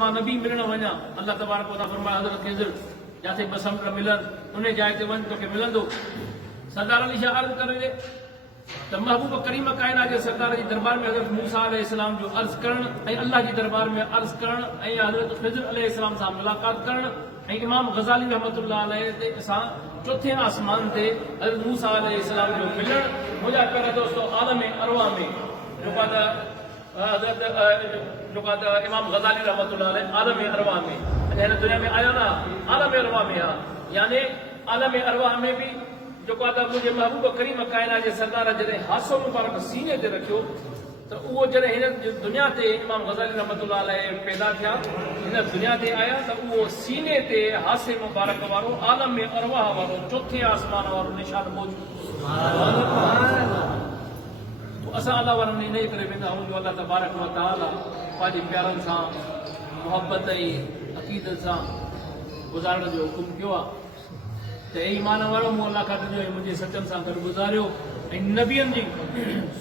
मां नबी मिलण वञा, अल्लाह तबारक व तआला फरमाया हज़रत खिज़र जाते ॿ समुंड मिलन उन जाइ ते वञ तोखे मिलंदो। सरदार अली शाह अर्ज़ करे त महबूब करीम कायनात जे सरदार जी दरबार में हज़रत मूसा अलैहिस्सलाम जो अर्ज़ करण ऐं अल्लाह जी दरबार में अर्ज़ करण ऐं हज़रत खिज़र अलैहिस्सलाम सां मुलाक़ात करण ऐं इमाम ग़ज़ाली रहमतुल्लाह अलैह ते असां चौथे आसमान ते हज़रत मूसा अलैहिस्सलाम जो मिलण। मुंहिंजा प्यारा दोस्तो आलम अरवाह में जेका त इमाम ग़ज़ाली रहमतुल्लाह अलैह आलम अरवाह में हिन दुनिया में आया ना आलम अरवाह में आहे, यानी आलम अरवाह में भी जेको आहे त मुंहिंजे महबूब करीम कायनात जे सरदार जॾहिं हासो मुबारक सीने ते रखियो त उहो जॾहिं हिन दुनिया ते इमाम ग़ज़ाली रहमतुल्लाह अलैह पैदा थिया हिन दुनिया ते आया त उहो सीने ते हासे मुबारक वारो आलम अरवाह वारो चौथे आसमान वारो निशान मौजूदु। असां अल्लाह वारनि इन करे वेंदा आहियूं जो अल्लाह तबारक व तआला पंहिंजे प्यारनि सां मुहबत ऐं अक़ीदत सां गुज़ारण जो हुकुम कयो आहे त ए ईमान वारो मूं अल्लाह खां ॾिनो ऐं मुंहिंजे सचनि सां गॾु गुज़ारियो ऐं नबियनि जी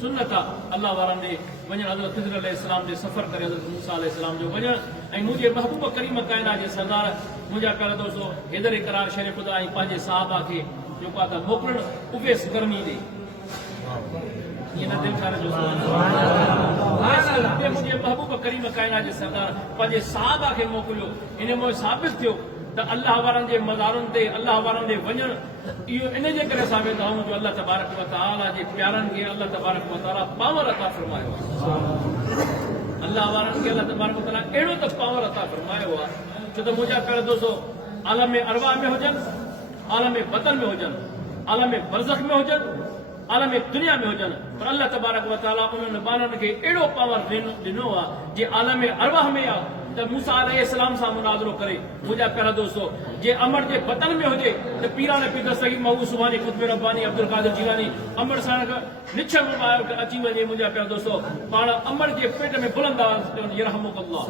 सुन्नत आहे अल्लाह वारनि ॾे वञणु, हज़रत खिज़र अलैहिस्सलाम जे सफ़र करे हज़रत मूसा अलैहिस्सलाम जो वञणु ऐं मुंहिंजे महबूब करीम कायनात जे सरदार मुंहिंजा प्यारा दोस्तो हैदर करार शेर ख़ुदा ऐं पंहिंजे साहबा खे जेको आहे त मोकिलणु उवेस गर्मी ॾे मुंहिंजे महबूब करीम कायनात जे सरदार पंहिंजे साहबा खे मोकिलियो। इन में साबित थियो त अल्लाह वारनि जे मज़ारुनि ते अल्लाह वारनि ॾे वञणु इहो इन जे करे असां वेंदा आहियूं जो अल्लाह तबारक व तआला जे प्यारनि खे अल्लाह तबारक व तआला पावर अता फरमायो आहे। अल्लाह वारनि खे अल्लाह तबारक व तआला अहिड़ो त पावर अता फरमायो आहे छो त मुंहिंजा प्यारा दोस्तो आलम अरवाह में हुजनि, आलम वतन में हुजनि, आलम बरज़ख में हुजनि, आलम दुनिया में हुजनि, पर अल्लाह तबारक व तआला उन्हनि ॿारनि खे अहिड़ो पावर ॾिनो आहे जे आलम अरवाह में आहे त मूसा अलैहिस्सलाम सां मुनाज़रो करे। मुंहिंजा प्यारा दोस्तो जे अमर जे वतन में हुजे त पीरान पीर दस्तगी महबूब सुभानी क़ुतुब रब्बानी अब्दुल क़ादिर जीलानी अमर सां निछ मुबारक अची वञे। मुंहिंजा प्यारा दोस्तो पाण अमर जे पेट में बुलंद यरहमुकल्लाह।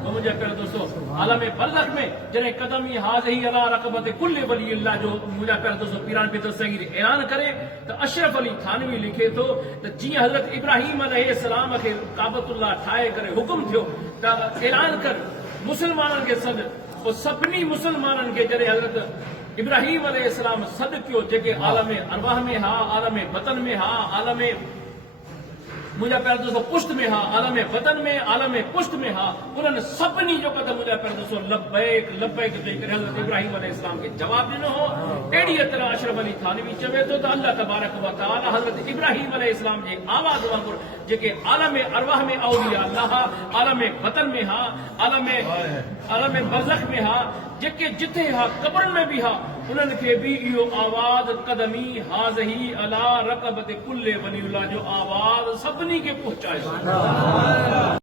मुंहिंजा प्यारा दोस्तो आलम बरज़ख में जॾहिं क़दमी हाज़ही अला रक़बत कुल्ल वली अल्लाह जो मुंहिंजा प्यारा दोस्तो पीरान पीर दस्तगीर ऐलान करे त अशरफ अली थानवी लिखे थो त जीअं हज़रत इब्राहिम अलैहिस्सलाम खे काबतुल्लाह ठाहे करे हुकुम थियो त ऐलान कर मुस्लमाननि खे सॾु, पोइ सभिनी मुस्लमाननि खे जॾहिं हज़रत इब्राहिम अलैहिस्सलाम सॾु कयो जेके आलम अरवाह में हा, आलम वतन में हा, आलम मुंहिंजा प्यारा दोस्तो पुश्त में हा, आलम वतन में, आलम पुश्त में हा, उन्हनि सभिनी जो कदम मुंहिंजा प्यारा दोस्तो लब्बैक लब्बैक चई करे हज़रत इब्राहिम अलैहिस्सलाम खे जवाब ॾिनो हो। अहिड़ीअ तरह अशरफ अली थानवी चवे थो त अल्लाह तबारक व तआला हज़रत इब्राहिम अलैहिस्सलाम जे आवाज़ वांगुरु जेके आलम अरवाह में औलिया अल्लाह, आलम वतन में हा, आलम बरज़ख में हा, जेके जिथे हा क़ब्रनि में बि हा, उन्हनि खे बि इहो आवाज़ क़दमी हाज़ही अला रक़बत कुल्ल वली अल्लाह जो आवाज़ सभिनी खे पहुचायो।